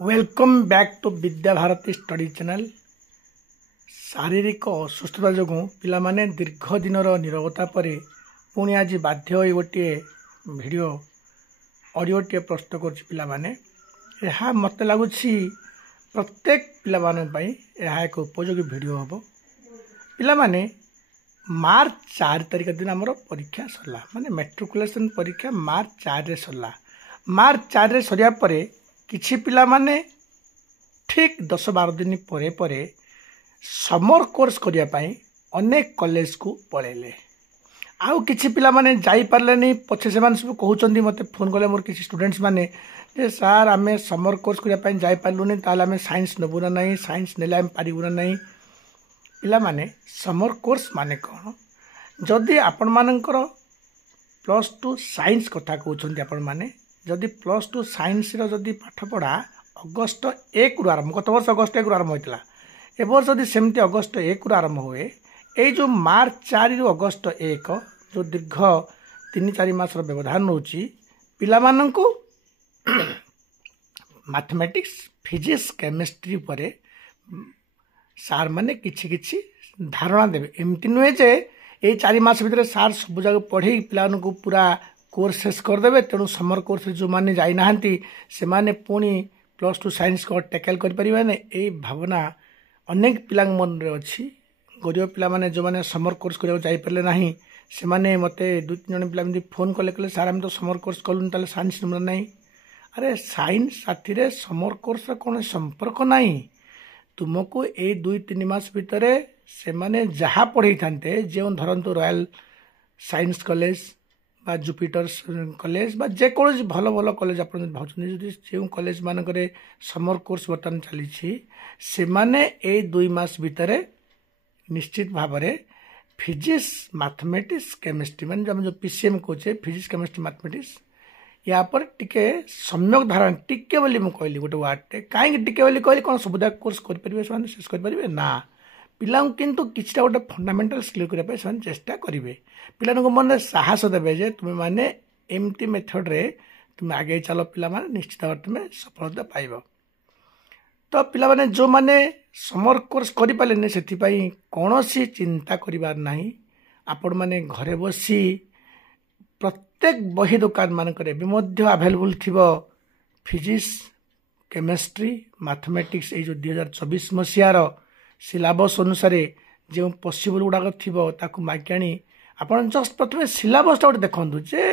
Welcome back to Vidya Bharati study channel. शारीरिक असुस्थता जो पिलामाने दीर्घ दिन नीरवता पर पुणी आज बाध्य हो गोटे वीडियो ऑडियोटे प्रस्तुत कर पिलामाने यह मत लगुच प्रत्येक पिलामाने यह एक उपयोगी वीडियो हम। पिलामाने मार्च 4 तारिख दिन आमर परीक्षा सरला माने मेट्रिकुलेशन परीक्षा मार्च 4 रे सरला। मार्च 4 रे सरिया परे किछि पिला माने ठीक 10-12 दिन परे परे समर कोर्स करिया पई अनेक कॉलेज को पळेले। आउ किछि पिला माने जाई पारलेनी पछे से सब कहउचंदी मते फोन कले मोर किछि स्टूडेंट्स माने जे सर आमे समर कोर्स करिया पई जाई पारलुनी ताले आमे साइंस नबुना नाही साइंस नेले आमे पारिबुना नाही। पिला माने समर कोर्स माने कोन जदि आपण मानकर +2 साइंस कथा कहउचंदी आपण माने जदि +2 साइंस जदि पाठ पढ़ा अगस्ट 1 रु आरंभ गत वर्ष अगस्ट 1 रु आरंभ होता ए वर्ष जदि सेमती अगस्ट 1 रु आरंभ हुए ये जो मार्च 4 रु अगस्ट 1 जो दीर्घ 3-4 मास व्यवधान रोची पिला माननकु मैथमेटिक्स फिजिक्स केमिस्ट्री पर सार माने किछि किछि धारणा देवे। एमती नुहे जे ये 4 मास भितर सार सब जगह पढ़े पिला पूरा कोर्स शेष करदे। तेणु समर कोर्स जो मैंने जाई नाहंती से माने पुणी +2 साइंस को टैकल कर परिबाने ए भावना अनेक पिला मन रे अछि। गरीब पिला माने जो माने समर कोर्स करियो जाई परले नाही से माने मते 2-3 जण पिला मिदी फोन कले कले सर हम तो समर कोर्स कलुन ताले साइंस नंबर नाही। अरे साइंस साथी रे समर कोर्स रे कोन संपर्क नाही। तुमको ए 2-3 मास भितरे से माने जहा पढै थानते जे धरंतु रॉयल साइंस कॉलेज बा जुपिटर कॉलेज बा जे कोन भल भल कॉलेज आप भावुछन जो कॉलेज मानक समर कोर्स बर्तमान चली से माने ए 2 मास भितर निश्चित भाव में फिजिक्स मैथमेटिक्स केमिस्ट्री माने जो पीसीएम कहे फिजिक्स केमिस्ट्री मैथमेटिक्स या पर टिके सम्यक धारणा टिके बोली मु कहली गोटे वार्डटे कहीं टिके बोली कहली कौन सुविधा कोर्स करेंगे से शेष करेंगे ना पिला किंतु किछटा गोटे फंडामेंटल स्किल करने से चेष्टा करेंगे। पिला मन साहस देवे जे तुम्हें माने एमती मेथड रे तुम्हें आगे चलो पिला माने निश्चित भाव तुम्हें सफलता पाइब। तो पिला माने जो माने समर कोर्स करि पालेने सेथिपाई कोनोसी चिंता करिबार नाही। आपण माने घरे बसी प्रत्येक बही दुकान मानकरे भी मध्य अवेलेबल थिबो फिजिक्स केमिस्ट्री मैथमेटिक्स ए जो 2024 मसियार सिलेबस अनुसार जो पॉसिबल गुड़ाक थी मागिआनी आपड़ जस्ट प्रथम सिलेबसटा गोटे देखु जे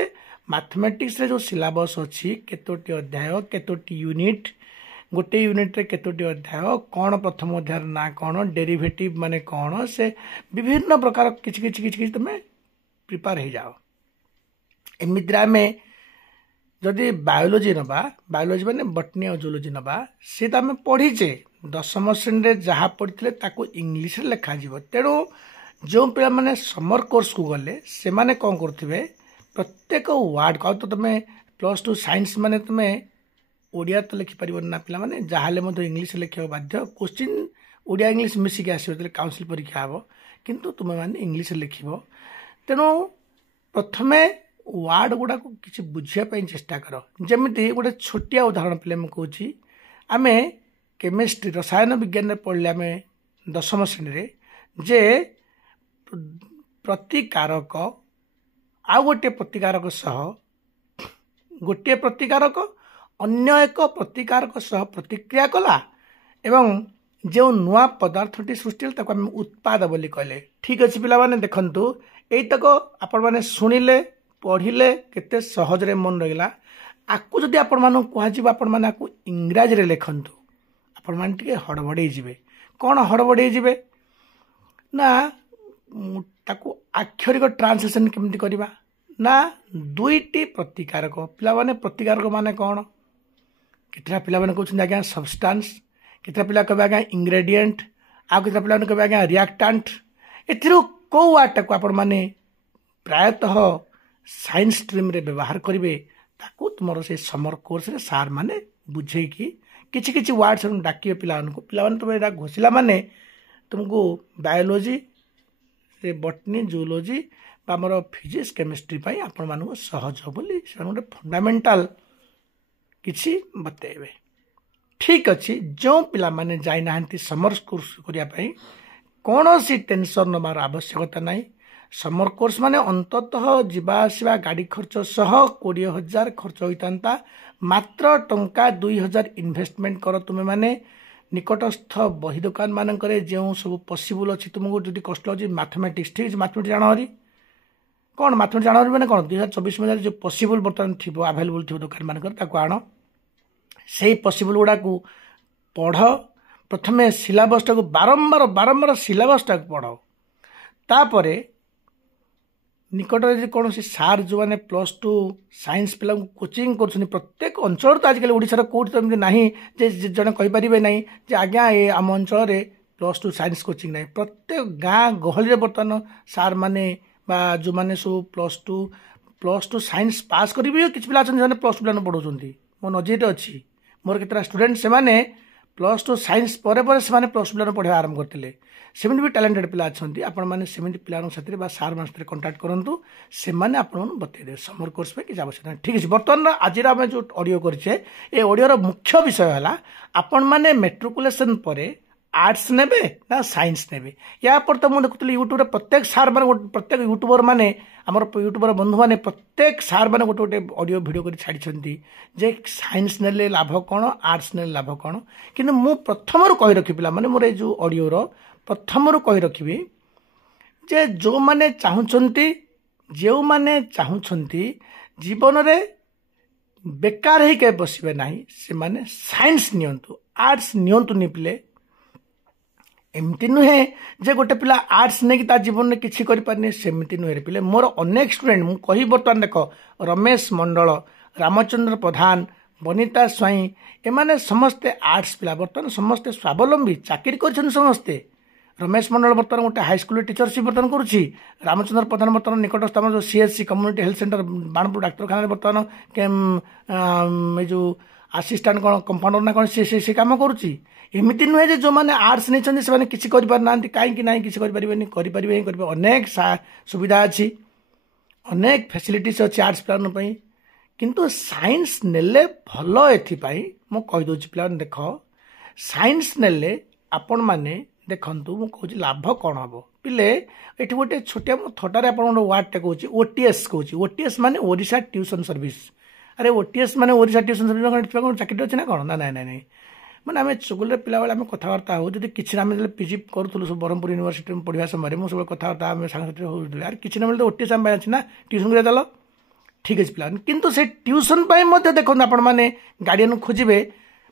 मैथमेटिक्स रे जो सिलेबस अच्छी केतोटी अध्याय केतोटी यूनिट गोटे यूनिट रे केतोटी अध्याय कौन प्रथम अध्याय ना कौन डेरिवेटिव माने कौन से विभिन्न प्रकार किछि किछि किछि किछि तुम प्रिपेयर हो जाओ। एमिति आम जदि बायोलोजी नबा बायोलोजी माने बटनी और जूलोजी नबा सी तो आम पढ़ीचे 10वीं श्रेणी जहाँ पढ़ी ताको इंग्लिश लिखा जीव। तेणु जो पिला माने समर कोर्स को गले से माने कौन करथिबे प्रत्येक वार्ड को तो तुम +2 साइंस माने तुम ओडिया तो लिखि परिबन ना पिला माने जहाले मधे इंग्लिश लिखियो बाध्य क्वेश्चन ओडिया इंग्लिश मिसिक आसीबो काउंसिल परीक्षा हबो किंतु तुम माने इंग्लिश लिखिबो। तेणु प्रथमे वार्ड गुड़ा को किसी बुझापी चेष्टा कर जमी गोटे छोटिया उदाहरण पे मुझे आम केमिस्ट्री रसायन विज्ञान पढ़ले आम 10वीं श्रेणी जे प्रतिकारक आउ गोटे प्रतिकारक सह गोटे प्रतिकारक अन्य एक प्रतिकारक सह प्रतिक्रिया कला एवं जो नुआ पदार्थटी सृष्टि ताको आम उत्पाद बोली कहले। ठीक अच्छे पिला माने देखंतु एतक आपण माने सुनिले पढ़िले केते सहज रे मन रहिला आकु जदि आपण मानु कहजिबा आपण माने आकु इंग्रजी रे लेखंतु आपण माने टिके हड़बड़े जिवे। कोन हड़बड़े जिवे ना ताकु अक्षरिक ट्रांसलेशन केमति करबा ना दुईटी प्रतिकारक पिला माने प्रतिकारक माने कोन कितरा पिला माने कहउछन आज्ञा सब्सटेंस कितरा पिला कहबा आज्ञा इंग्रेडिएंट आ कितरा पिला कहबा आज्ञा रिएक्टेंट एथिरो को वाट को आपण माने प्रायतः साइंस स्ट्रीम रे व्यवहार करेंगे ताकू तुम से समर कोर्स रे सार माने बुझे कि किछि किछि वर्ड से डाकिए पिला तुम एटा घोषिला माने तुमको बायोलॉजी रे बटनी जूलॉजी आमर फिजिक्स केमिस्ट्री पाई आपण मानक सहज बोली से गोटे फंडामेंटाल किछि बतेबे। ठीक अच्छी जो पिला माने जाई नाहंती समर कोर्स करिया पई कौनसी टेंशन नबार आवश्यकता नहीं। समर कोर्स माने अंततः जीवा आसवा गाड़ी खर्च सह 20,000 खर्च होता मात्र टंका 2,000 इन्वेस्टमेंट कर तुमे माने निकटस्थ बही दुकान मानक जो सब पॉसिबल अच्छी तुमको जो कष्ट अच्छी मैथमेटिक्स ठीक है मैथमेटिक्स जान हरी कौन मैथमेटिक्स जान हरी मैंने कौन 2024 मसीह जो पॉसिबल बर्तमान थी आवेलेबल थी दुकान मानक आण से पॉसिबल गुड़ा को पढ़ प्रथमे सिलेबसटा को बारंबार बारंबार सिलेबसटा पढ़ तापर निकट कौन सार जो मैंने +2 साइंस पिला कोचिंग कर प्रत्येक अंचल तो आजिकल ओडिशार कोर्ट तो एमती ना जे जड़े कहींपारे ना जे आज्ञा ये आम अंचल +2 साइंस कोचिंग ना प्रत्येक गाँ गहली बर्तमान सार मैंने जो मैंने सब +2 साइंस पास कर किसी पिला अच्छे +2 पिला पढ़ाऊँ मो नजर अच्छी मोर केतटा स्टूडेंट से +2 साइंस पर से +2 पिला पढ़ा आरंभ करते सेमती भी टैलेंटेड पिला अच्छा आपण मैंने सेमती पिला साथी सार मान कंटाक्ट करूँ से बतईदे समर कोर्स पे किसी आवश्यकता नहीं। ठीक है बर्तमान आज आम जो ऑडियो करे ये ऑडियो मुख्य विषय है आपण मैंने मेट्रिकुलेसन पर आर्ट्स नेबे ना साइंस नेबे या पर तो मुझे देखुली यूट्यूब प्रत्येक सार मान प्रत्येक यूट्यूबर मैंने आम यूट्यूबर बंधु मैंने प्रत्येक सार मैंने गोटे गोटे ऑडियो वीडियो कर छाड़ी जे साइंस नेले लाभ कौन आर्ट्स नेले लाभ कौन कि मु प्रथम कही रखी पिला माने मोर जो ऑडियो प्रथम कही रखी जे जो माने चाहूँगी जो माने चाहूँगी जीवन रे बेकार ही के बसबे नहीं से माने साइंस नियंतु आर्ट्स नियंतु नि पिले एमती नुहे जे गोटे पिला आर्ट्स नहीं जीवन में किसी करें सेमती नुहे पिले मोर अनेक स्टूडेंट मुझे कही बर्तमान देख रमेश मंडल रामचंद्र प्रधान बनीता स्वाई एमाने समस्ते आर्ट्स पिला बर्तमान समस्ते स्वावलंबी चाकरी कर समस्ते रमेश मंडल बर्तमान गोटे हाईस्कल टीचरशिप बर्तमान करुच्ची रामचंद्र प्रधान बर्तमान निकटस्थ जो CHC community health centre Banapur डाक्तखाना बर्तमान जो आसिस्टांट कौन कंपाउंडर ना कौन सी कम करुच्ची एमती नुहे जो मैंने आर्ट्स नहीं से किसी करना कहीं ना कि करें अनेक सुविधा अच्छी अनेक फैसिलिटीज अच्छी आर्ट्स प्लान किंतु साइंस नेले भल एपाई मु कहीदे पिला देख साइंस नेले आपण मैंने देखु मुझे कहूँ लाभ कौन हम पिले ये गोटे छोटिया थटार आप वार्डटा कहूँ OTS कहूँ OTS माने ओडिशा ट्यूशन सर्विस अरे OTS माने ओडिशा ट्यूशन सर्विस चाकरी अच्छे ना कौन ना ना ना मैंने आम स्कूल पिला बेले कथबार्ता हो जो किसी आम PG करूँ सब ब्रह्मपुर यूनिवर्सिटी में पढ़ा समय मुझे सब कथबार्ता आम सांगसाथी होते यार किसी ना मिले OTS आम अच्छी ना ट्यूशन कर चल ठीक अच्छे पिला कितु से ट्यूशन देखो आपण मैंने गार्डियन खोजे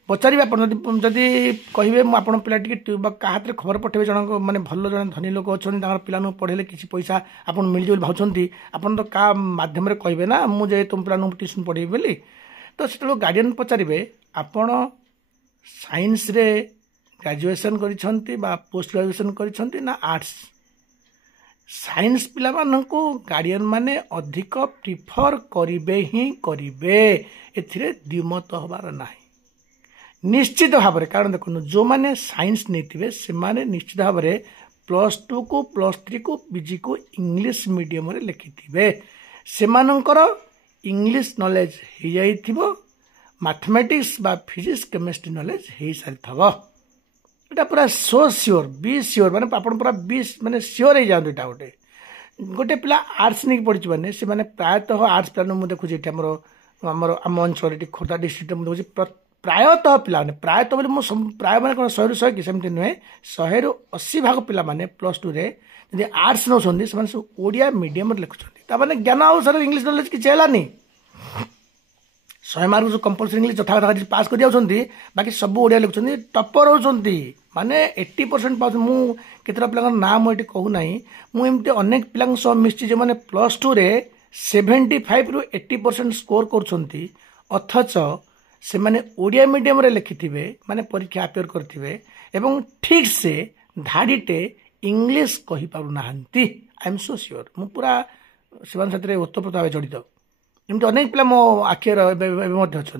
पचारे जदि कहे आप पिला क्या हाथ में खबर पठेबे जन मैंने भल जन धनी लोक अच्छा पिला पढ़े किसी पैसा आप मिलजे भावुंट आपन तो क्या मध्यम कहे ना मुझे तुम पिला ट्यूशन पढ़ेबी बोली तो से गार्डियन पचारे आपण साइंस रे ग्रेजुएशन करिसेंती बा पोस्ट ग्रेजुएशन करिसेंती ना आर्ट्स साइंस पिला मानकु गार्डियन माने अधिक प्रिफर करिवे ही करिवे एथिरे द्विमत होबार नाही निश्चित भाव में कारण देखो जो मैंने साइंस नहीं से माने निश्चित भाव में +2 को +3 को PG को इंग्लिश मीडियम रे लिखिथिबे से मानकर इंग्लिश नॉलेज हो जाइथिबो मैथमेटिक्स बा फिजिक्स केमिस्ट्री नॉलेज हो सारी थबो एटा पूरा सो श्योर बी श्योर माने आपण पूरा बी माने श्योर हो जाउ एटा गोटे गोटे पिला आर्ट्स नहीं पढ़ी माने से माने प्रायतः आर्ट्स पिला मु देखु जे हमर आम अंचल खोर्धा डिस्ट्रिक्ट में देखु प्रायतः पिला प्रायतः बोले मुझे प्राय मैंने कौन 100 कि सेमती नुहे 100 भाग पिला माने +2 रे यदि आर्ट्स नौ सब ओडिया मीडियम लिखुं ज्ञान अवसर इंग्लिश नॉलेज किसी है 100 मार्क जो कंपलसरी इंग्लिश यथावत पास कर बाकी सब ओडिया लिखुं टपर होती माने 80% पास मुतटा पिला ना मुझे कहूना मुझे अनेक पिला सह मिसी जो मैंने +2 रे 75 ରୁ 80% स्कोर कर अथच से माने ओडिया मीडियम रे लिखिथिबे माने परीक्षा अपेयर करथिबे एवं ठीक से धाड़ीटे इंग्लिश कहि पारु नाहंती आई एम सो श्योर मु पूरा शिवान साथी रे ओतप्रोत भाव जड़ित एमती अनेक पिला मो आखिर अच्छा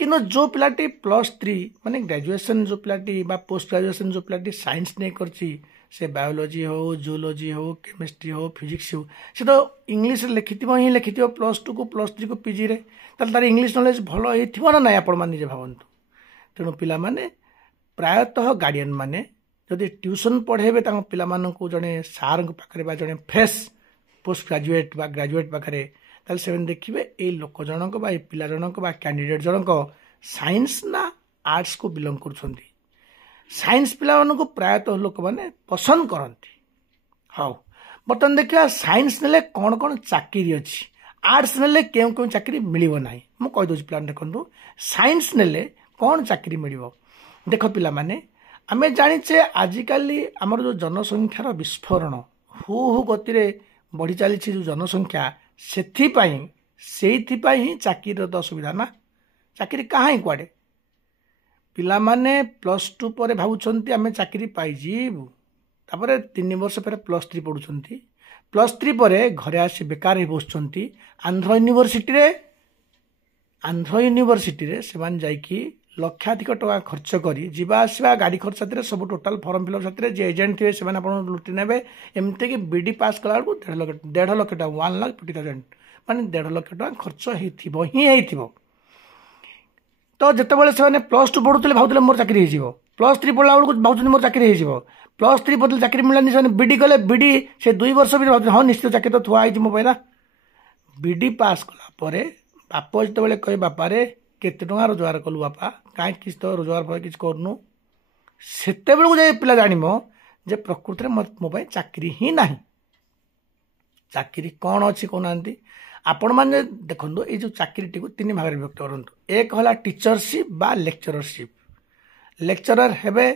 कि जो पिलाटी +3 माने ग्रेजुएशन जो पिलाटी बा पोस्ट ग्रेजुएशन जो पिलाटी साइंस नहीं करछि से बायोलॉजी हो जूलॉजी हो केमिस्ट्री हो फिजिक्स हो से तो इंग्लिश लिखिथिबो ही लिखिथिबो +2 को +3 को PG रे तार इंग्लिश नॉलेज भल हो ना ना आपण माने जे भावंतु तेणु पिला माने प्रायतः गार्डियन माने जदि ट्यूशन पढ़ेबे तांको पिला माननकु जने सार पाखरे बा जने फ्रेश पोस्ट ग्रेजुएट बा ग्रेजुएट पाखरे ताले सेवन देखिबे ए लोक जनक बा ए पिला जनक बा कैंडिडेट जनक साइंस ना आर्ट्स को बिलोंग करछंती साइंस पिला माननकु प्रायतः लोक माने पसंद करंती हाउ बर्तमान देखिया साइंस नेले कोन कोन चाकरी अछि आर्ट्स नेले केउ केउ चाकरी मिलिबो नाही मु कहि दोछ प्लान देखंतु साइंस नेले कोन चाकरी मिलिबो देख पिला माने आमे जानिचे आजिकाली हमर जो जनसंख्यार विस्फोरण हु हु गति रे बढ़ी चली जो जनसंख्या से चाकरी तो असुविधा ना चाकरी कहाँ कुआडे पिला माने +2 पर भावुंट आम चाकरी पाइबू तापर 3 वर्ष पर +3 पढ़ुंट +3 पर घरे आसी बेकार बस आंध्र यूनिवर्सिटी रे से जाइकी लक्षाधिक टका खर्च करी जीवा आसवा गाड़ी खर्च साथी सब टोटाल फॉर्म फिलअप साथी जे एजेंट थे से लुटि ने एमती कि बीडी पास कला 1.5 लाख 1,50,000 माने 1.5 लाख टका खर्च हो तो जिते बड़े से +2 पढ़ुले भावुले मोर चाकरी हो +3 पढ़ला बेलू भावुँ मोर चाकरी हो +3 बदल चाकरी मिलानी से बीडी कले बीडी से 2 वर्ष भी हाँ निश्चित चाकरी तो थुआ मो पाइना बीडी पास कला बाप जो कहे बापारे केते टଙ୍କା रोजगार कलु बापा कहीं किसी तो रोजगार पर किसी करनु सेते बेलू जाए पिला जानिमो जे प्रकृति में मो चाकरी ही नहीं चाकरी कौन अच्छी कहना आपण मैंने देखो ये जो चाकरी टी 3 भाग विभक्त करूँ एक है टीचरशिप बा लेक्चरशिप लेक्चरर हेबे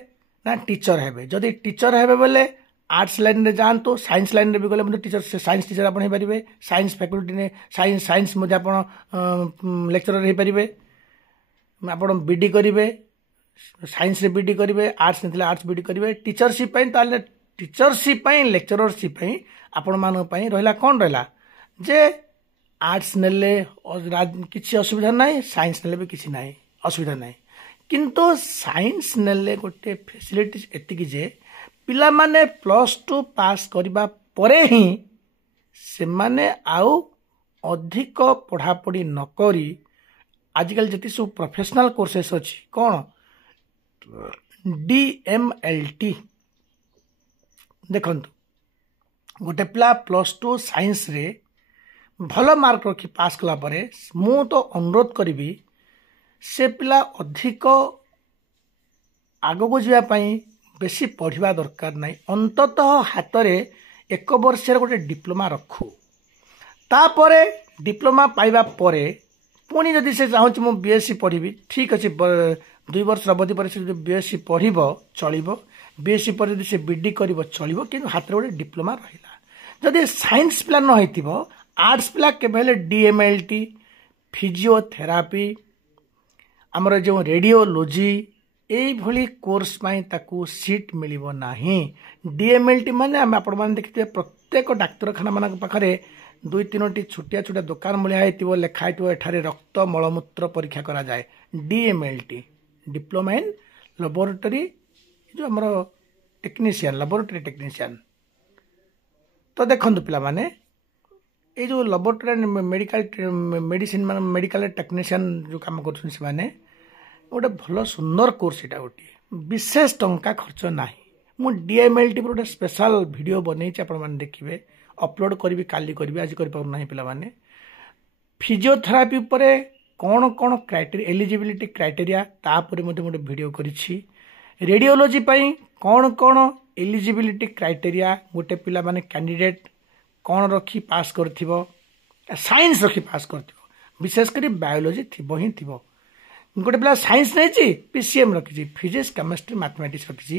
ना टीचर हेबे जदि टीचर हेबे बोले आर्ट्स लाइन रे जातु साइंस लाइन रे भी गले टीचर साइंस टीचर आप हो पारे साइंस फैकल्टी ने साइंस आप लेक्चरर हो पारे आप बीडी करेंगे साइंस रे बीडी करेंगे आर्ट्स ने आर्ट्स बीडी करेंगे टीचरशिप टीचरशिप लेक्चरशिप आपण मान रहा कौन रहा जे आर्ट्स नेले किसी असुविधा ना साइंस नेले भी किसी ना असुविधा ना किंतु साइंस नेले गोटे फैसिलिटी एतिकी जे पिला माने +2 पास करबा परे ही से माने आउ अधिक पढ़ापढ़ी नकरी आजिकल जी सब प्रोफेशनल कोर्सेस अच्छी कौन DMLT देखु गोटे पिला +2 साइंस रे भल मार्क रखी पास कला परे मु तो अनुरोध करी से पिला अधिक आग को जावाई बेसी पढ़ा दरकार ना अंततः हाथ में 1 वर्ष गोटे डिप्लोमा रखू तापरे डिप्लोमा पाइबा परे पुणी जदि से चाहूँ मु BSc पढ़ी ठीक अच्छे 2 वर्ष अवधि पर से BSc पढ़ चलो BSc पर जब से BD कर चलो कि हाथ में गोटे डिप्लोमा रहा जदि साइंस पिला न हो आर्ट्स पिला केवल DMLT फिजियोथेरापी आमर जो रेडियोलोजी यही कोर्स ताकू सीट मिलिबो नाही DMLT माने आम आपण मैंने देखिए प्रत्येक डाक्तरखाना मान पाखे 2-3टी छोटिया छोटिया दुकान मिलिया लिखाई एठारे रक्त मलमूत्र परीक्षा करा जाए DMLT डिप्लोमा इन लैबोरेटरी जो आमर टेक्नीशियन लैबोरेटरी टेक्नीशियन तो देखो पिला माने ये जो laboratory medical medicine medical technician जो काम कर गोटे भल सुंदर कोर्स यहाँ गोटे विशेष टंका खर्च ना मु DMLT पर गोटे स्पेशल वीडियो बनई आपने देखिए अपलोड करी काली करी आज कर पाने फिजियोथेरापी पर कौन कौन क्राइटेरिया एलिजिबिलिटी क्राइटेरिया तापर गोटे वीडियो करी रेडियोलोजी कौन कौन एलिजिबिलिटी क्राइटेरिया गोटे पिला माने कैंडिडेट कौन रखी पास कर साइंस रखी पास कर विशेषकर बायोलोजी थी ही गोटे पिला साइंस नहीं PCM रखी फिजिक्स केमिस्ट्री मैथमेटिक्स रखी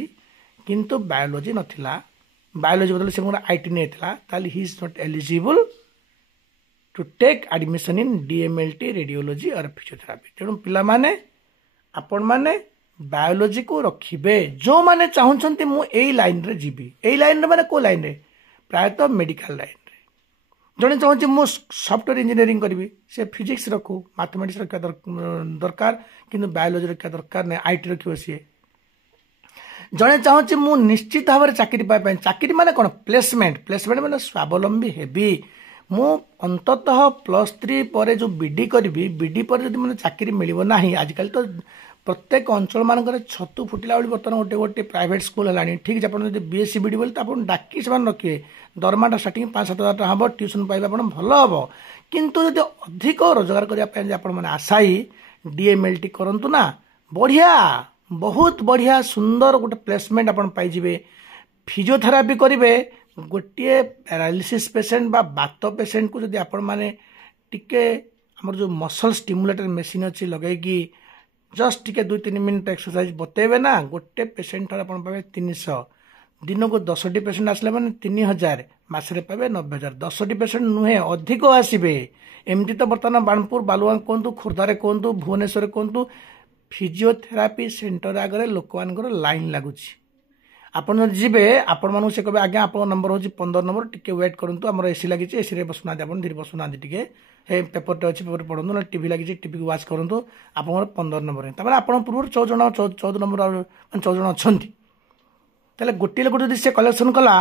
किंतु बायोलोजी नथिला बायोलोजी बदल से IT नहीं ताली he is not eligible to take admission in DMLT radiology और फिजियोथेरापी तेणु पिला माने आपण माने बायोलोजी को रखिबे जो माने चाहूछंती मु एई लाइन रे जीबी एई लाइन रे माने को लाइन रे प्रायतः मेडिकल लाइन रे जने चाहूँ मु सॉफ्टवेयर इंजीनियरिंग करी से फिजिक्स रखू मैथमेटिक्स रखा दरकार किंतु बायोलोजी रखा दरकार ना IT रखियो सी जने चाहूँ मु निश्चित भाव में चाकरी पाई चाकरी माने कौन प्लेसमेंट प्लेसमेंट माने स्वावलंबी हेबी मु अंततः +3 पर जो BD करी BD पर जब मैंने चाकरी मिल ना आजकल तो प्रत्येक अंचल मानक छतु फुटिला बेली बर्तमान गोटे गोटे प्राइवेट स्कूल है ठीक है आप बीएससी बीडी बोले तो आप डाकी से रखिए दरमाटा स्टार्टिंग 5-7 हजार टका हम ट्यूशन पाइबे आप भल हम किंतु जब अधिक रोजगार करने आप आशायी डीएमएलटी करूँ ना बढ़िया बहुत बढ़िया सुंदर गोटे प्लेसमेंट आप पाइबे फिजियोथेरापी करेंगे गोटे पैरालिसिस पेसेंट बा बात पेसेंट को जब आपण मैंने टिके आमर जो मसल स्टिमुलेटर मेसीन अच्छी लगे जस्ट टिके 2-3 मिनट एक्सरसाइज बतेबे ना गोटे पेसेंट आप पाए 300 दिन को 10टी पेसेंट आसले मैंने 3000 मसरे पाए 90,000 10टी पेसेंट नुहे अधिक आसवे एमती तो बर्तमान बाणपुर बालुआ कहतु खोर्धारे कहतु भुवनेश्वर कहतु फिजियोथेरापी सेंटर आगे लोक मान लाइन लगुच आपड़ जी आपण मानू से कहे आज्ञा आप नंबर हूँ 15 नंबर टिके वेट करूँ आम एसी लगी एसी बसुना आप धीरे बसुना टे पेपरटे अच्छे पेपर पढ़ू ना टीवी लगी टीवी को वाच करूँ आप 15 नंबर तमें आप पूर्व 14 नंबर 14 जन अच्छा तेल गोटे लोक जब से कलेक्शन कला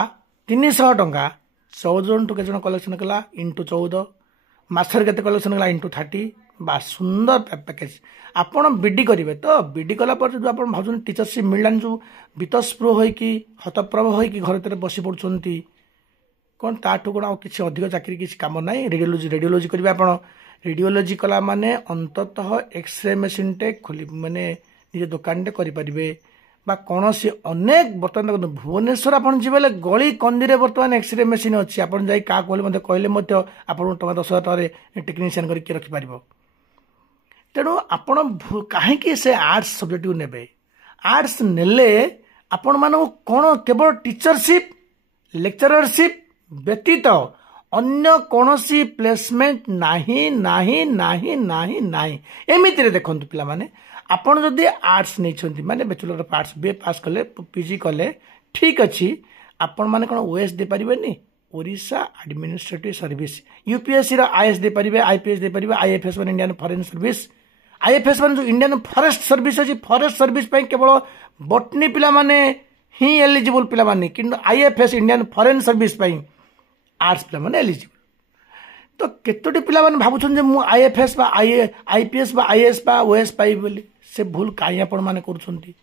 300 टंका 14 जन टू के कलेक्शन कला इंटू 14 मसर के कलेक्शन कला इंटू 30 बा सुंदर पैकेज आपण बीडी करेंगे तो बीडी कलापर जो आप भाव टीचरशिप मिललानी जो बीतस्पृह होगी हतप्रभ होगी घर भर बसी पड़ुंट कौन ताठू कौन आउ किसी अधिक चाकरी किसी कम ना रेडियोलोजी करेंगे आप रेडियोलोजी कला माने अंततः एक्सरे मेसीन टे खोली माने निज दुकान टे करें बा कौन सी अनेक बर्तमान देखो भुवनेश्वर आप जी गली कंदी बर्तमान एक्सरे मेसीन अच्छी आप क्या कहले कहले आप टका 10,000 टकर टेक्नीशियन करके रखिपर तेणु आपण कहीं से आर्ट्स सब्जेक्ट ने आर्ट्स नेले आपण मान कौन केवल टीचरशिप लेक्चररशिप व्यतीत अन्य कौन सी प्लेसमेंट नाही नाही नाही नाही नाही एमिति देखु पिला माने आपण जदि आर्ट्स नहीं माने bachelor of arts BA pass कले पीजी कले ठीक अच्छी आपण माने कौन ओएस दे पारिबेनी Odisha administrative service UPSC IAS दे पारिबे आईपीएस दे पारिबे आईएफएस माने इंडियन फॉरेन सर्विस आईएफएस माने जो इंडियन फॉरेस्ट सर्विस अच्छी फॉरेस्ट सर्विस केवल बटनी पिला माने ही एलिजिबल पिला माने किंतु IFS Indian foreign service arts पिला माने एलिजिबल तो केतोटी पिला माने भाबुछन जे मु आईएफएस बा आईपीएस बा आईएएस बा ओएस पाइबे बोली से भूल कहीं आपण माने करूछंती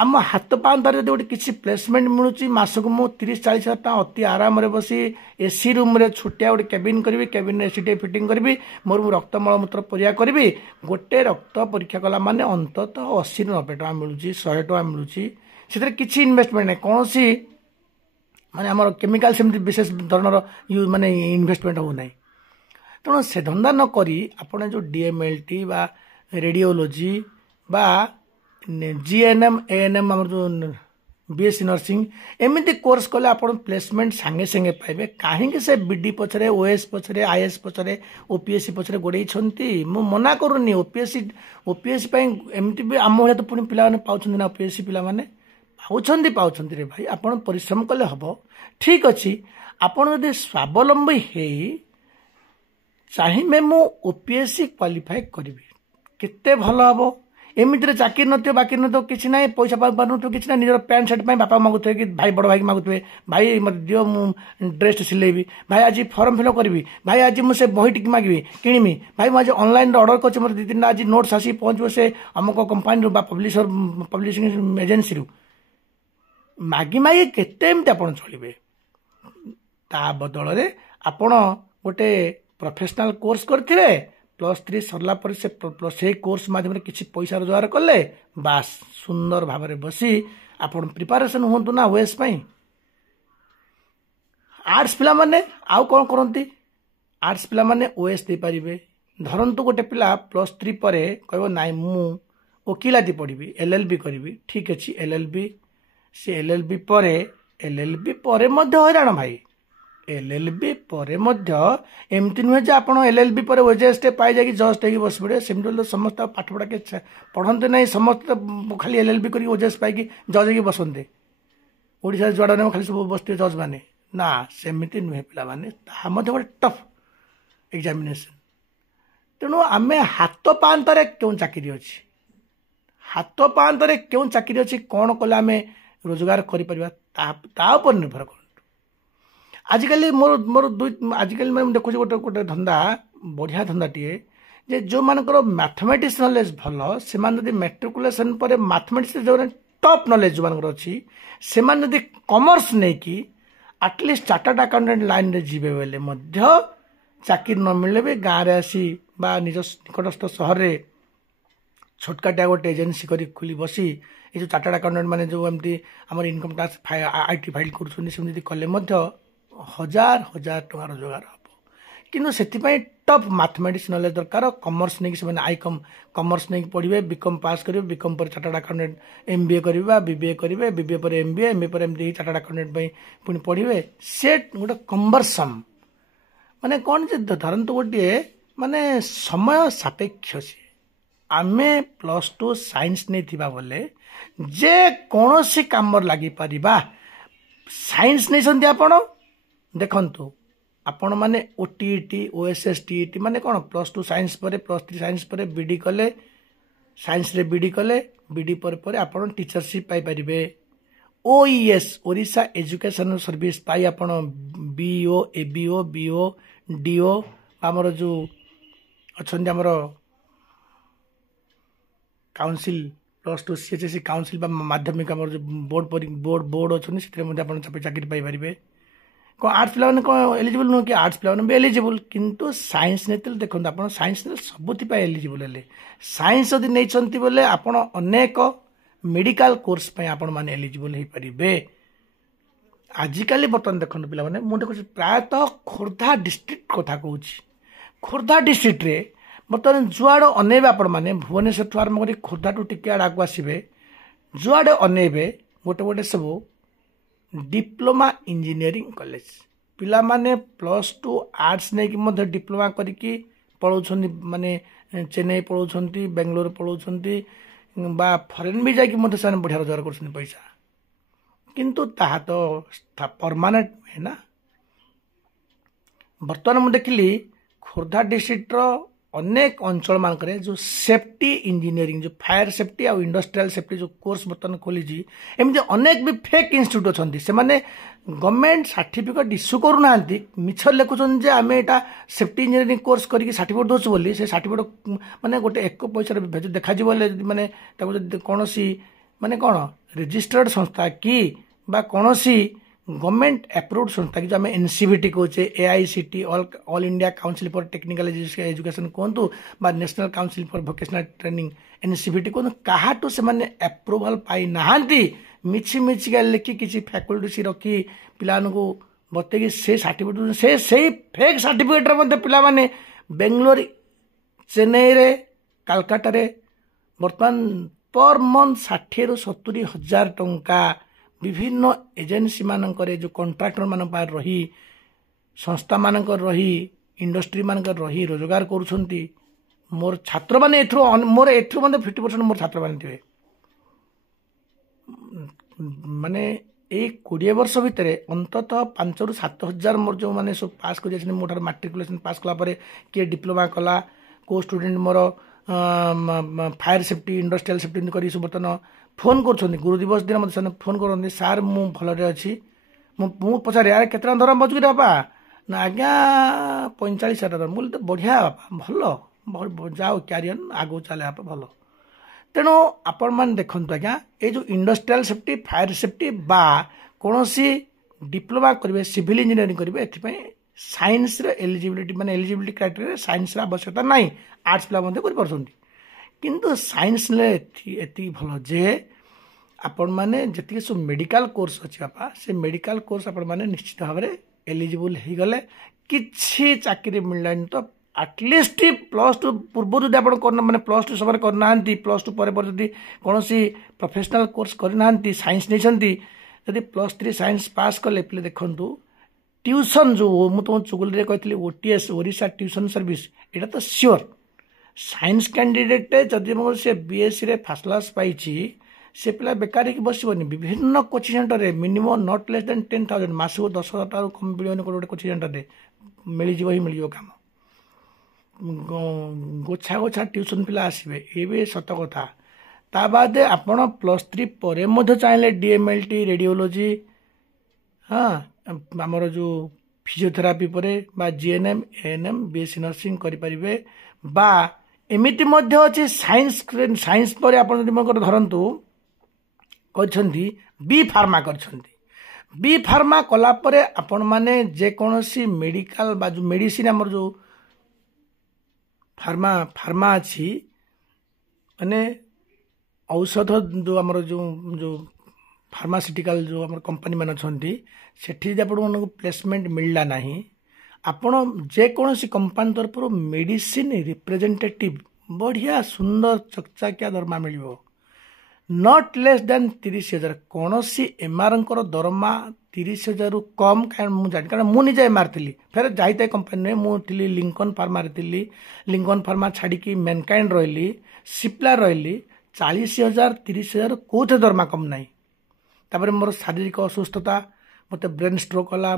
आम हाथ पांतार जब गोटे किसी प्लेसमेंट मिलूँ मासक मु 30-40 हजार टाँग अति आराम बसी एसी रूम छोटिया गोटे केबिन करी केबिन एसी टे फिटिंग करी मोर रक्त मलमूत्र परीक्षा करी गोटे रक्त परीक्षा कला माने अंततः 80-90 टका मिलूँ 100 टका मिलूँ से किसी इन्वेस्टमेंट नहीं कौन सी माने आम केमिकाल सेमती विशेष धरण यू माने इन्वेस्टमेंट हो ना तेणु से धंदा न करी आपने जो डीएमएलटी बा रेडियोलोजी बा जीएनएम एएनएम आम जो बीएससी नर्सिंग एमती कोर्स कले आप प्लेसमेंट सांगे सांगे पाइबे कहीं से बीडी पछरे ओएस पछरे आईएएस पछरे ओपीएससी पछरे गोड़े मु मना करूनी ओपीएससी एमती भी आम भाई तो पुणी पिला पाँच ना ओपीएससी पिला पाँच रे भाई आप परिश्रम कले हम ठीक अच्छी आपड़ जदि स्वावलंबी है चाहिए मु ओपीएससी क्वालिफाई करी केते भल हम एमती चाकरी नथियो बाकी नथियो किसी ना पैसा पार किसी ना निजर पैंट सर्ट बापा मागुए कि भाई बड़ भाई मागुए भाई मत दियो मु ड्रेस सिलेबी भाई आज फॉर्म फिल करी भाई आज मुझे बही टिक मागि किणमी भाई मुझे ऑनलाइन ऑर्डर कर मतलब 2-3 आज नोट्स आसी पहुँचो से अमुक कंपानी पब्लिशर पब्लिशिंग एजेन्सी रू मागि मागि केते एमती आप चलिए ता बदल में आपण गोटे प्रोफेशनल कोर्स करथिले +3 सरला पर से कोर्स माध्यम किसी पैसा रोजगार कले बास सुंदर भाव में बसी आप प्रिपारेसन हूँ ना ओएस आर्ट्स पिला माने आउ कौन करती आर्ट्स पिला माने ओएस दे पारिबे धरंतु गोटे पिला +3 पर कह नाई मु वकिलाती पढ़ी एलएलबी करी ठीक अच्छे एलएलबी से एलएलबी पर एलएलबी पर हईराण भाई एलएलबी पर एमती नुहे जे आप एलएलबी पर ओजेएस टे पाई जाकि जस्ट हो बस पड़े सेमती समस्त पाठ पढ़ा के पढ़ते ना समस्त खाली एलएलबी कर ओजेएस पाई जज हो बसते ओडिशा जुआड़ा ने खाली सब बसते जज मैंने ना सेमती नुहे पिला माने गोटे टफ एग्जामिनेशन तेणु आम हाथ पांतारे क्यों चाकरी अच्छी हाथ पांतारे क्यों चाकरी अच्छी कौन कले आम रोजगार कर निर्भर कर आजिकल मोर मोर आजिकल मैं देखुच गोटे गोटे धंदा बढ़िया धंदा टीए जे जो मानकर मैथमेटिक्स नॉलेज भल से मेट्रिकुलेशन पर मैथमेटिक्स जो टॉप नॉलेज जो मानकर अच्छी से कॉमर्स नहीं कि एटलिस्ट चार्टर्ड अकाउंटेंट लाइन रे जीवे बेले मध्य चाकरी न मिले भी गाँव रे आसी बा निज निकटस्थ सहर रे छोटकाटिया गोटे एजेन्सी कर खोली बसी ये जो चार्टर्ड अकाउंटेंट मैंने जो एमती आम इनकम टैक्स आईटी फाइल कर कले हजार हजार टका रोजगार हम किंतु से टफ मैथमेटिक्स नॉलेज दरकार कॉमर्स नहीं कि आईकम कॉमर्स नहीं पढ़े बीकॉम पास करेंगे बीकॉम पर चार्टर्ड अकाउंटेंट एमबीए करेंगे बीबीए करेंगे बीबीए पर एमबीए एमबीए पर एमबीए चार्टर्ड अकाउंटेंट पुणी पढ़े से गोटे कंबरसम माने कौन धरतु गोटे माने समय सापेक्ष से आमे +2 साइंस नहीं थिबा बोले जे कौन सी काम लगी पारिबा साइंस नहीं संति आपण देखंतु आपण माने ओटीईटी ओएसएस टीईटी माने कौन +2 साइंस पर +3 साइंस पर बीडी कले साइंस रे बीडी कले बीडी पर आपण टीचरशिप पाई परिबे ओईएस ओडिशा एजुकेशन सर्विस पाई आपण बीओ एबीओ बीओ डीओ हमर जो अछन हमर काउंसिल +2 सीएचएससी काउंसिल माध्यमिक हमर जो बोर्ड अच्छे से चाकरी पाई परिबे कौन आर्ट्स पे कौन एलिजिबल नुह कि आर्ट्स पे भी एलिजिबल किंतु साइंस नहीं देखो आप साइंस सबुथ एलिजिबल है साइंस जब नहीं बोले आप अनेक मेडिकल कोर्स आपण मैंने एलिजिबल हो पारे आजिकल बर्तमान देखो पे मुझे देखुच प्रायतः खोर्धा डिस्ट्रिक्ट कथा कहूँ खोर्धा डिस्ट्रिक्ट रे बर्तमान जुआड़ अनेबे आपण मैंने भुवनेश्वर आरंभ कर खोर्धा टू टिके आगे आसवे जुआड़े अनेबे गोटे गोटे सब डिप्लोमा इंजीनियरिंग कॉलेज पिला माने +2 आर्ट्स नहीं कि डिप्लोमा करके पढ़ाऊँ माने चेन्नई पढ़ाऊँ बेंगलोर पढ़ाऊँ बा फरेन भी जाकि बढ़िया रोजगार कर पैसा किंतु ताहा तो परमानेंट है ना बर्तमान मुझे देखिली खोर्धा डिस्ट्रिक्ट अनेक अंचल मानक जो सेफ्टी इंजीनियरिंग जो फायर सेफ्टी आ इंडस्ट्रियल सेफ्टी जो कोर्स बर्तमान खोली एमती अनेक भी फेक इंस्टीट्यूट अच्छा से माने गवर्नमेंट सर्टिफिकेट इश्यू करूना मिछ लिखुन जे आम यहाँ सेफ्टी इंजीनियरिंग कोर्स करके सर्टिफिकेट दौर बोली से सर्टिफिकेट माने गोटे एक पैसा देखा माने कौन माने कौन रजिस्टर्ड संस्था कि कौन गवर्नमेंट अप्रूव्ड संस्था की जो आम एनसीबीटी कहे AICT all India council for technical education कहतु national council for vocational training NCVT कहतु काहाटू से माने अप्रूवल पाई नाहांती मिछि मिछिका लिखि किसी फैकल्टी रखी पिला बतैकी से सर्टिफिकेट से फेक सर्टिफिकेट रे पिला माने बेंगलोर चेन्नई रे कलकाता रे बर्तमान पर मंथ 60 ରୁ 70 हजार टंका विभिन्न एजेन्सी मानक जो कंट्राक्टर मान रही संस्था मानक रही इंडस्ट्री मानक रही रोजगार करुछंती मोर छात्र माने मोर 50% मोर छात्र माने थे माने एक 20 वर्ष भितर अंततः 5 ରୁ 7 हजार मोर जो माने सब पास कर मोटर मैट्रिकुलेशन पास कला किए डिप्लोमा कला को स्टूडेंट मोर फायर सेफ्टी इंडस्ट्रियल सेफ्टी कर सब बर्तमान फोन कर गुरु दिवस दिन मतलब फोन करते सार मु भलरे अच्छी मु पचारे यार केतना दरम बचुकी बापा ना आज्ञा 45,000 दरम बोले तो बढ़िया बापा भल जाओ क्यारियन आगो चले बापा भल तेणु आपण मैंने देखु आज्ञा ये जो इंडस्ट्रियल सेफ्टी फायर सेफ्टी बा कौन डिप्लोमा करेंगे सिविल इंजीनियरिंग करेंगे एथपाई साइंस एलिजिबिलिटी माने एलिजिबिलिटी क्राइटेरिया साइंस आवश्यकता नहीं आर्ट्स पिला किंतु साइंस एति भल जे आपण माने जति सब मेडिकल कोर्स अच्छी बापा से मेडिकल कोर्स आपण माने निश्चित भाव में एलिजिबल हो गले किछि चाकरी मिललानी तो एटलिस्ट +2 पूर्व जब आप माने +2 समय करना +2 पर जब कौन प्रोफेशनल कोर्स करना साइंस नहीं जदि +3 साइंस पास कले पे देखु ट्यूशन जो मुझे तुम चुगुल कही ओटीएस ओडिशा ट्यूशन सर्विस यहाँ तो श्योर साइंस कैंडिडेट जदि से बीएससी रे फर्स्ट क्लास पाई से पिला बेकार ही बसबनी विभिन्न कोचिंग सेंटर रे minimum not less than 10,000 mask 10,000 टका कम मिलने गोटे कोचिंग सेंटर रे मिल काम गोछा गोछा ट्यूशन पिला आसवे ये भी सत कथा ता बाद आपण +3 पर चाहिए डीएमएलटी रेडियोलॉजी हाँ आमर जो फिजियोथेरापी पर जीएनएम एएनएम बीएससी नर्सिंग करें बा एमिति मध्य अछि साइंस पर आपण जदि मकर धरंतु करछंती बी फार्मा करछंती बी फार्मा कला परे आपण माने जे कोनोसी मेडिकल बा जो मेडिसिन हमर जो फार्मा अछि माने औषध जो हमर जो फार्मास्यूटिकल जो हमर कंपनी मान छंती सेठी जे आपण मानक प्लेसमेंट मिलला नाही आपण जे कोनोसी कंपनी तरफ मेडिसिन रिप्रेजेंटेटिव बढ़िया सुंदर चकचाकिया दरमा मिलिबो नॉट लेस देन 30,000 कौन सी एमआर दरमा 30,000 रु कम कारण मुझे एमआर थी फिर जाते कंपनी मुझे लिंकन फार्मा लिंकन फार्मा छाड़ी मेनकाइंड रही सिप्ला रही 40,000 30,000 कौथे दरमा कम ना तापर मोर शारीरिक असुस्थता मत ब्रेन स्ट्रोक है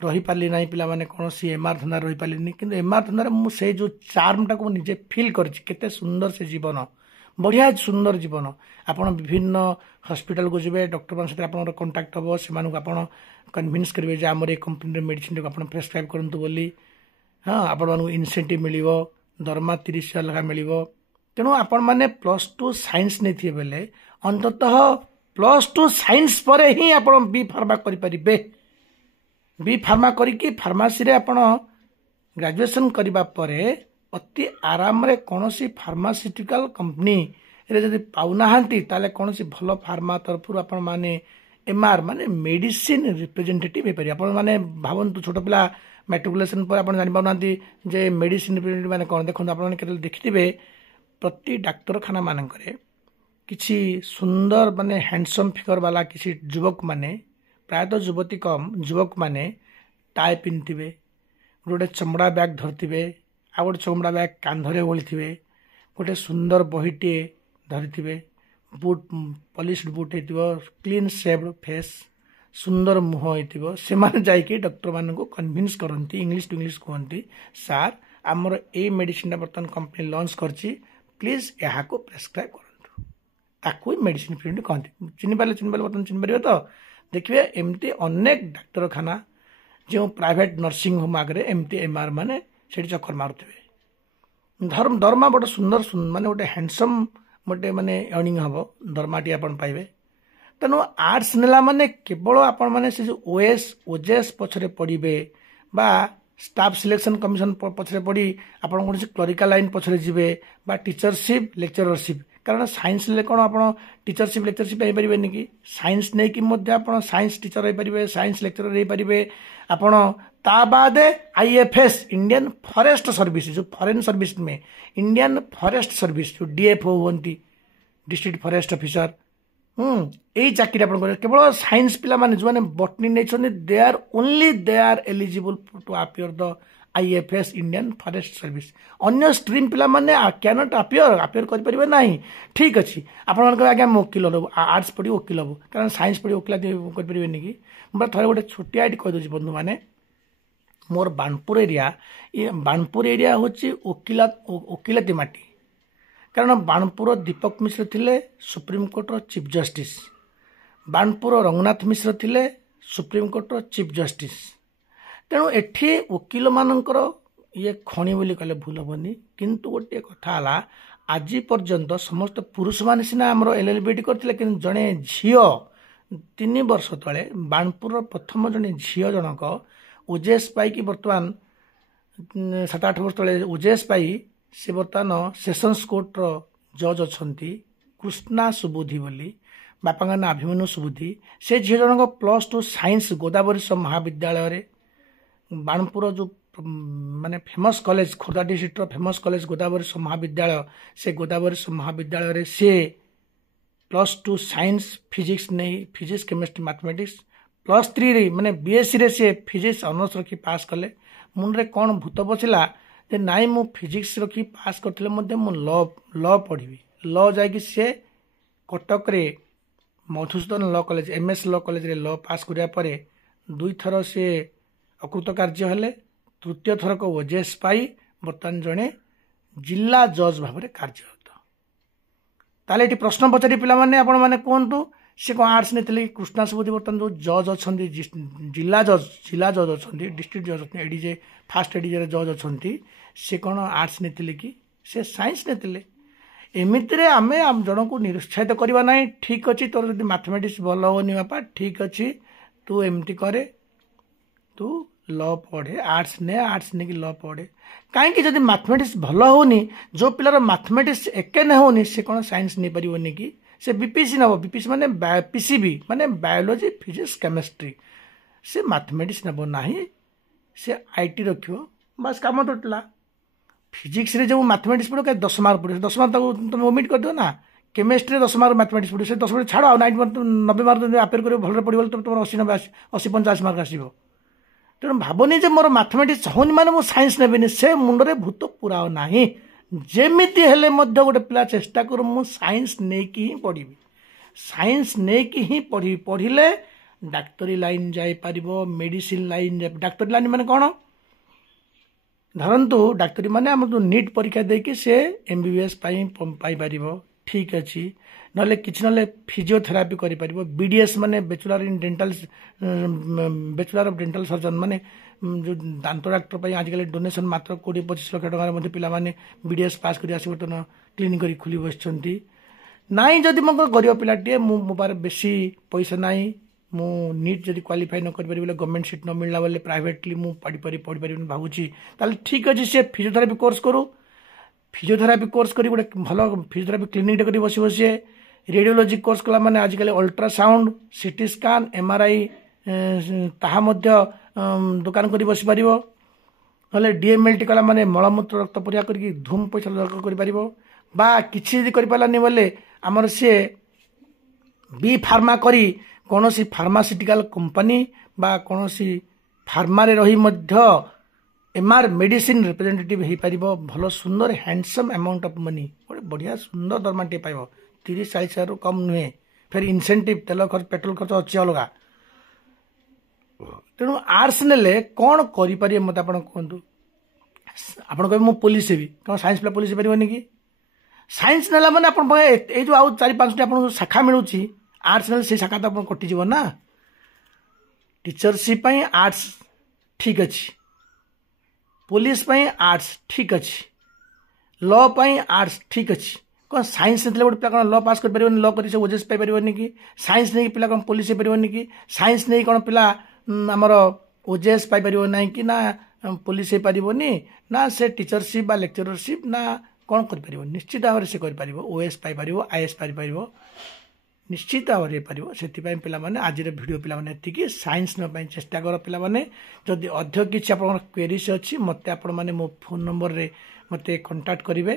मुझे पार्ली ना पिला मैंने कौन सी एमआर धंदा रही पार्ली कि एमआर धंदा मुझे जो चार्म टाक मुझे फिल करते सुंदर से जीवन बढ़िया सुंदर जीवन आपड़ विभिन्न हॉस्पिटल को जी डॉक्टर मान सहित आप कंटाक्ट हम से आप कन्विन्स करेंगे आम ये कंपनी मेडिसिन आप प्रेस्क्राइब करूँ बोली हाँ आपण इनसेंटिव मिल दरमा 30,000 लखा मिल तेणु आपण मैंने +2 साइंस नहीं बेले अंततः +2 साइंस पर ही आप बी फार्मा करें बी फार्मा करके फार्मासी रे आपण ग्रेजुएशन करबा परे अति आराम रे कौन सी फार्मास्यूटिकल कंपनी रे जदि पाउनाहांती ताले कौन सी भल फार्मा तरफ आपण माने एमआर माने मेडिसिन रिप्रेजेंटेटिव हे परि आपण माने भावंतु छोट पिला मैट्रिकुलेशन पर आपण जानि पाउनांती जे मेडिसिन रिप्रेजेंटेटिव माने कोन देखन आपण केते देखिथिबे प्रति डाक्तरखाना मानकरे किछि सुंदर माने हैंडसम फिगर वाला किछि युवक माने प्रायतः युवती कम युवक माने टाई पिन्थिबे गोटे चमड़ा बैग धरथिबे आ गोटे चमड़ा बैग कांधरे ओढ़ी गोटे सुंदर बहीटे धरी बुट पॉलिश्ड बुट हो क्लीन शेव्ड फेस सुंदर मुह हो से डॉक्टर मान को कन्विन्स करती इंग्लिश टू इंग्लिश कहती सार आमर ए मेडिसिन बर्तमान कंपनी लॉन्च करची प्लीज यहाँ को प्रेस्क्राइब करूँ ताकू मेडिसिन प्रिंट कहती चिन्ह पारे बर्तमान चिन्ह पारे तो देखिए एमती अनेक डाक्तरखाना जो प्राइवेट नर्सिंग होम आगे एमती एमआर माने से चक्कर मारुवे दरमा गोटे सुंदर माने गोटे हैंडसम गोटे माने अर्निंग हम दरमाटी आप पाइबे तेणु आर्ट्स नेला माने केवल आपण माने से जो ओएस ओजेएस पछरे पड़े बा स्टाफ सिलेक्शन कमिशन पछरे पड़ी आपण कौन क्लरिकल लाइन पछरे जीवे बा टीचरशिप लेक्चरशिप कारण साइंस ले कौन आप टीचरशिप लेक्चरशिप हो पारे कि साइंस नहीं कि साइंस टीचर हो पारे साइंस लेक्चरर हो पारे आपण ता बाद आईएफएस इंडियन फॉरेस्ट सर्विस जो फॉरेन सर्विस में इंडियन फॉरेस्ट सर्विस जो डीएफओ होती डिस्ट्रिक्ट फॉरेस्ट ऑफिसर यही चाकरी आप केवल साइंस पिला माने जो माने बटनी नहीं they are eligible to appear the IFS Indian forest service अन्य स्ट्रीम पिला माने कैनट अपियर कर ना ठीक अच्छे आप आज्ञा वकिल हूँ आर्ट्स पढ़ी वकिल हूँ कारण साइंस पढ़ी वकिल करें कि मैं थे गोटे छोटिया कहीदे बंधु मैंने मोर बाणपुर एरिया हूँ वकिलाती माटी कारण बाणपुर दीपक मिश्र थिले सुप्रीमकोर्टर चीफ जस्टिस बाणपुर रंगनाथ मिश्र थिले सुप्रीमकोर्टर चीफ जस्टिस तेणु एठी वकिल मानकर ये खणी बोली कहले भूल हेनी किंतु गोटे कथा है आज पर्यंत समस्त पुरुष मान सीना आमर एलएलबी करते कि जड़े झील 3 वर्ष तले बाणपुर प्रथम जड़े झील जनक ओजेएस पाई बर्तमान 7-8 वर्ष तले ओजेएस पाई से बर्तमान सेशंस कोर्टर जज अच्छा कृष्णा सुबुद्धि बोली बापा ना अभिमन्यु सुबुद्धि से झील जनक +2 साइंस गोदावरी महाविद्यालय बाणपुर जो माने famous college Khordha district famous college Godavari महाविद्यालय से गोदावरी महाविद्यालय से +2 साइंस फिजिक्स नहीं फिजिक्स केमिस्ट्री मैथमेटिक्स +3 रे माने बीएससी रे से फिजिक्स ऑनर्स रखी पास कले मुंडे कौन भूत पशिला जे नाई मु फिजिक्स रखी पास करथिले मध्य मु लॉ पढ़ी लॉ जाकि से कटक रे Madhusudan law college MS law college रे लॉ पास करिया परे 2 थर से अकृत कार्य हेले तृतीय थरक ओजेएस पाई बर्तमान जड़े जिला जज भाव में कार्यरत ताले ये प्रश्न पचारि पिला माने आपण माने कहतु सी कौन आर्ट्स नहीं कृष्णा सुबुद्धि बर्तमान जो जज अच्छा जिला जज अच्छा डिस्ट्रिक्ट जज अच्छा एडीजे फास्ट एडीजे जज अच्छा सी कौन आर्ट्स नहीं कि से साइंस नेतिले एमितिरे आमे जन को निरुत्साहित करवा ना ठीक अच्छे तोर जब मैथमेटिक्स भल होनी बापा ठीक अच्छे तू एमती करे तू लॉ पढ़े आर्ट्स ने कि लॉ पढ़े कहीं जब मैथमेटिक्स भल होनी जो पिलार मैथमेटिक्स एके न होनी से कौन साइंस नहीं पारिबनी कि से बीपीसी नब बीपीसी माने पीसीबी माने बायोलोजी फिजिक्स केमिस्ट्री से मैथमेटिक्स नब ना से आईटी रखियो बस काम टोटला फिजिक्स रे जो मैथमेटिक्स पढ़ो 10 मार्क पढ़ो 10 मार्क तुम ओमिट कर दो ना केमिस्ट्री 10 मार्क मैथमेटिक्स पढ़ो से 10 मार्क छाड़ 90 मार्क आपेयर कर भल पढ़ो तो तुम 80-85 मार्क आसो तेणु भावनी जे मोर मैथमेटिक्स होनी माने मो साइंस नेबिनी से मुंडरे भूत पूरा ना जेमिति हेले मध्य गोटे पिला चेष्टा कर मु साइंस नहीं कि ही पढ़ी साइंस नहीं कि ही पढ़ी पढ़िले डाक्तरी लाइन जाई पारिबो मेडिसिन लाइन डाक्तरी लाइन माने कौन धरतु डाक्तरी माने आम जो नीट परीक्षा देकी से एमबीबीएस पाई पारिबो ठीक अच्छी नले किछ नले फिजियोथेरापी करि पारिबो बीडीएस माने bachelor in dental bachelor of dental surgeon माने जो दांत डाक्टर पाई आजिकल डोनेशन मात्र 20-25 लाख टका मध्ये पिला माने बीडीएस पास करि आसी बर्तन क्लिनिक करि खुली बसछंती नाई जदि मो गरीब पिलाटे मो पार बेसी पैसा नाई मु नीट जदि क्वालिफाई न करि बोले गवर्नमेंट सीट न मिलला बोले प्राइवेटली मु पढ़ी पारि भावुची ताले ठीक अछि से फिजियोथेरापी कोर्स करू फिजियोथेरापी कोर्स करी गोटे भल फिजियोथेरापी क्लिनिक करी बसी बसी रेडियोलॉजी कोर्स कला माने आजिकल अल्ट्रासाउंड सीटी स्कान एमआरआई ताहा मध्य दुकान करी बसी पारिबो नले डीएमएलटी कला माने मलमूत्र रक्त परीक्षा करी धूम पैसा दरकार करि पारिबो बा किछि जदि करि पालानी बोले हमर से बी फार्मा करी कौनसी फार्मास्यूटिकल कंपनी बा कौनसी फार्मारे रही मध्य एमआर मेडिसिन रिप्रेजेंटेटिव हो पार भल सुंदर हैंडसम अमाउंट ऑफ मनी गोटे बढ़िया सुंदर दरमा टे पाइब 30-40 हजार कम नुहे फिर इनसेंटिव तेल खर्च पेट्रोल खर्च अच्छी अलग तेणु आर्ट्स ने कौन करें मत आप कहतु आप कहे पुलिस हेबी कौन साइंस पिला पुलिस पारे कि साइंस नेला मैंने आप जो आउ 4-5टी आप शाखा मिलूँ आर्ट्स ने से शाखा तो आप कटिज ना टीचरशिप आर्ट्स ठीक अच्छे पुलिस आर्ट्स ठीक अच्छे लॉ आर्ट्स ठीक अच्छे कौन साइंस ने गोटे पिला लॉ पास कर पारे लॉ कर ओजेस पाइपर कि साइंस नहीं पिला कौन पुलिस पार कि साइंस नहीं कौन पिला आमर ओजेएस पाइपर ना कि ना पुलिस हो पारनी ना से टीचरशिप बा लेक्चरशिप ना कौन कर निश्चित भाव से कर ओएस पाइपर आईएएस पाइपर निश्चित भाव में पार से पे आज भिडियो पे साइंस नापी चेष्टा कर पे जदि अधिक किसी आप क्वेरीज अच्छी मत आप मो फोन नंबर रे मत कंटाक्ट करेंगे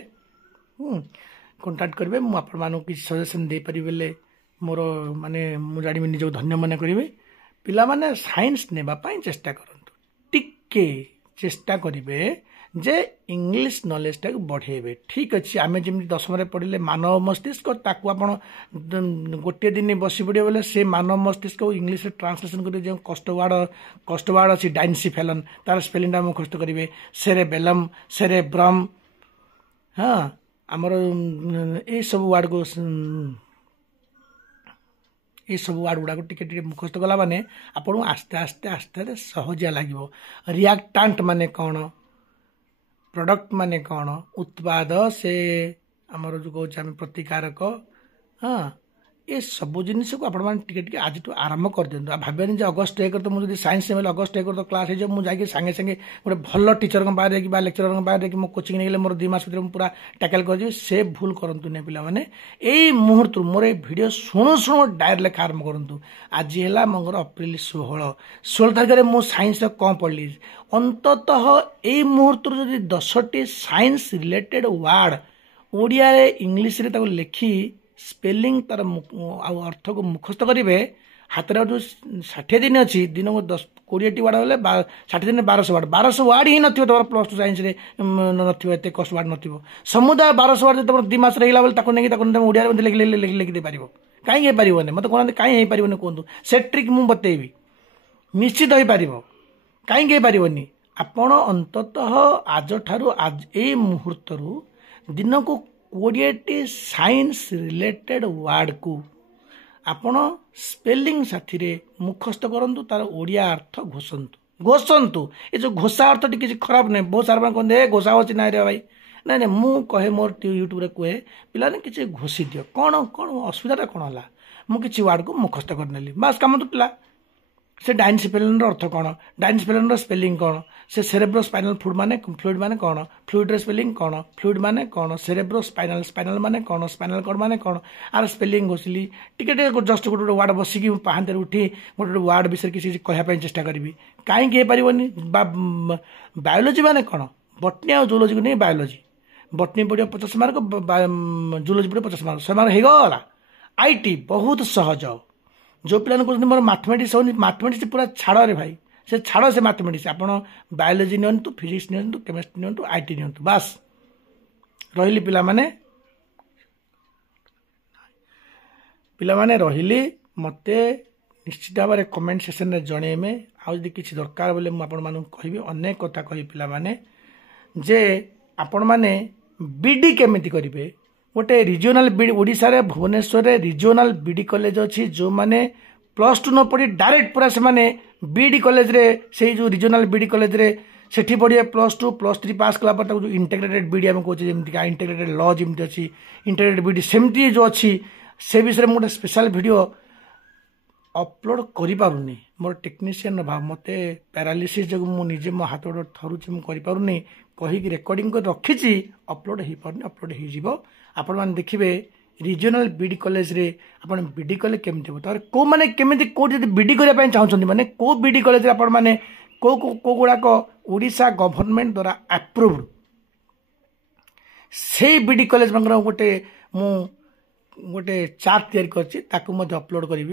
कंटाक्ट करेंगे मुझे किसी सजेसन दे पारि बेले मोर माने मु जानी निज धन्य मन करी पिला माने साइंस नेबापी चेष्टा करंतु टिके चेष्टा करेंगे जे इंग्लिश नॉलेज टाक बढ़ेबे ठीक अच्छे आम जमी 10 पढ़ले मानव मस्तिष्क ताकू आप गोटे दिन बसी पड़े बोले से मानव मस्तिष्क इंग्लिश ट्रांसलेशन कर जो कष्ट वार्ड अच्छी डाइनसिफेलन तार स्पेलिंग मुखस्त करेंगे सेरेबेलम सेरेब्रम हाँ आमर ये सब वार्ड को ये सब वार्ड गुड़ा टिके मुखस्त कला माने आपको आस्ते आस्ते आस्ते सहजिया लगे रिएक्टांट माने कौन प्रोडक्ट माने कौन उत्पाद से आमर जो कहे प्रतिकारक हाँ ये सब जिनस को आपटे आज तो आरंभ कर दिखाँ भावेनि अगस्ट 1 तो मुझे साइंस से अगस्ट 1 तो क्लास हो मुझे सागे सागे गोटे भल टीचर पाखे कि लेक्चर पाखे कि कोचिंग नहीं मोर 2 मास भर पूरा टैकल कर से भूल करतु नहीं पे यही मुहूर्त मोर ये भिड शुणु शुणु डायरी लेखा आरंभ करूँ आज है मोर अप्रिल 16 तारिख में साइंस कौन पढ़ी अंततः यही मुहूर्त जब 10टी science related word Odia English लिखि स्पेलिंग तार अर्थ को मुखस्त करेंगे हाथ में जो 60 दिन अच्छी दिन को 10-20 वार्ड हेल्ले 60 दिन 1200 वार्ड 1200 वार्ड ही नथिबो तमर +2 साइंस रे नथिबो एते कष्ट वार्ड नथिबो समुदाय 1200 वार्ड तमर 2 मास रहिला बोले ताको नेकी ताको ओडिया रे लिखि दे पारिबो काई हे पारिबोने मते कोन काई हे पारिबोने कोंतु से ट्रिक मु बतेबी निश्चित हो पारिबो काई हे पारिबोनी आपण अंततः आज ठारू आज ए मुहूर्त रु दिन को 20टी साइंस रिलेटेड वार्ड को आपण स्पेलिंग साथी मुखस्त करंतु तार ओडिया अर्थ घोषंतु ये जो घोषा अर्थ टी किसी खराब नहीं बहुत सारा कहते घोषा होची ना रे भाई ନାଇଁ ନାଇଁ ମୁଁ କହେ ମୋର ୟୁଟ୍ୟୁବରେ କୁହେ ପିଲାମାନେ କିଛି ଘୋଷି ଦିଅ କ'ଣ କ'ଣ ଅସୁବିଧାଟା କ'ଣ ହେଲା ମୁଁ କିଛି ୱାର୍ଡ଼କୁ ମୁଖସ୍ଥ କରିନେଲି ବାସ୍ କାମ ତୁଟିଲା ସେ ଡାଇନସିଫେଲନ୍ର ଅର୍ଥ କ'ଣ ଡାଇନସିଫେଲନ୍ର ସ୍ପେଲିଂ କ'ଣ ସେ ସେରେବ୍ରୋ ସ୍ପାଇନାଲ ଫ୍ଲୁଇଡ୍ ମାନେ କ'ଣ ଫ୍ଲୁଇଡ୍ର ସ୍ପେଲିଂ କ'ଣ ଫ୍ଲୁଇଡ୍ ମାନେ କ'ଣ ସେରେବ୍ରୋ ସ୍ପାଇନାଲ ମାନେ କ'ଣ ସ୍ପାଇନାଲ କର୍ଡ ମାନେ କ'ଣ ଆର ସ୍ପେଲିଂ ଘୋଷିଲି ଟିକେ ଟିକେ ଜଷ୍ଟ ଗୋଟେ ଗୋଟେ ୱାର୍ଡ଼ ବସିକି ପାହାନ୍ତରେ ଉଠି ଗୋଟେ ଗୋଟେ ୱାର୍ଡ଼ ବିଷୟରେ କିଛି କହିବା ପାଇଁ ଚେଷ୍ଟା କରିବି କାହିଁକି ହେଇପାରିବନି ବାୟୋଲୋଜି ମାନେ କ'ଣ ବଟନୀ ଆଉ ଜୁଲୋଜିକୁ ନେଇ ବାୟୋଲୋଜି ବଟନୀ ପଡ଼ିବ 50 ମାର୍କ ଜୁଲୋଜି ପଡ଼ିବ 50 ମାର୍କ 100 ମାର୍କ ହେଇଗଲା ଆଇଟି ବହୁତ ସହଜ जो पिला कहते मोर मैथमेटिक्स होनी मैथमेटिक्स पूरा छाड़े भाई से छाड़ से मैथमेटिक्स आप बायोलोजी नियंतु फिजिक्स नियंतु केमिस्ट्री नियंतु आईटी नियंतु बास रही पिला रही मते निश्चित भाव में कमेंट सेक्शन में जनइमे आदि किसी दरकार बोले मुझे कहि अनेक कथा कही पिला जे आपण मैंने बीडी केमिति करेंगे गोटे रिजनाल बीडी ओडिशा रे भुवनेश्वर रे रिजनाल बीडी कॉलेज अच्छी जो माने +2 न पढ़ी डायरेक्ट पूरा से माने बीडी कॉलेज रे से जो रिजनाल बीडी कॉलेज रे सेठी पढ़िए +2 +3 पास कला पर जो इंटीग्रेटेड बीडी हम कहते जमी का इंटीग्रेटेड लॉ जमी अच्छी इंटीग्रेटेड बीडी सेमती जो अच्छी से विषय में गोटे स्पेशल वीडियो अपलोड करि पारुनी मोर टेक्नीशियन भाव मते पैरालिसिस जो मुझे मो हाथ गोड़ थरुची मुझे कहीकि रेकर्डिंग कर रखी अपलोड हो पार्नी अपलोड हो आपण मैंने देखिए रिजनाल बीडी कॉलेज रे आपण बीडी कले केमती हो तार को माने केमती को बीडी करने चाहते माने को बीडी कॉलेज रे आपण माने को गुड़ाक ओडिशा गवर्नमेंट द्वारा अप्रूव्ड से बीडी कॉलेज गोटे मु गोटे चार्ट तैयारी करछि ताकू मध्य अपलोड करी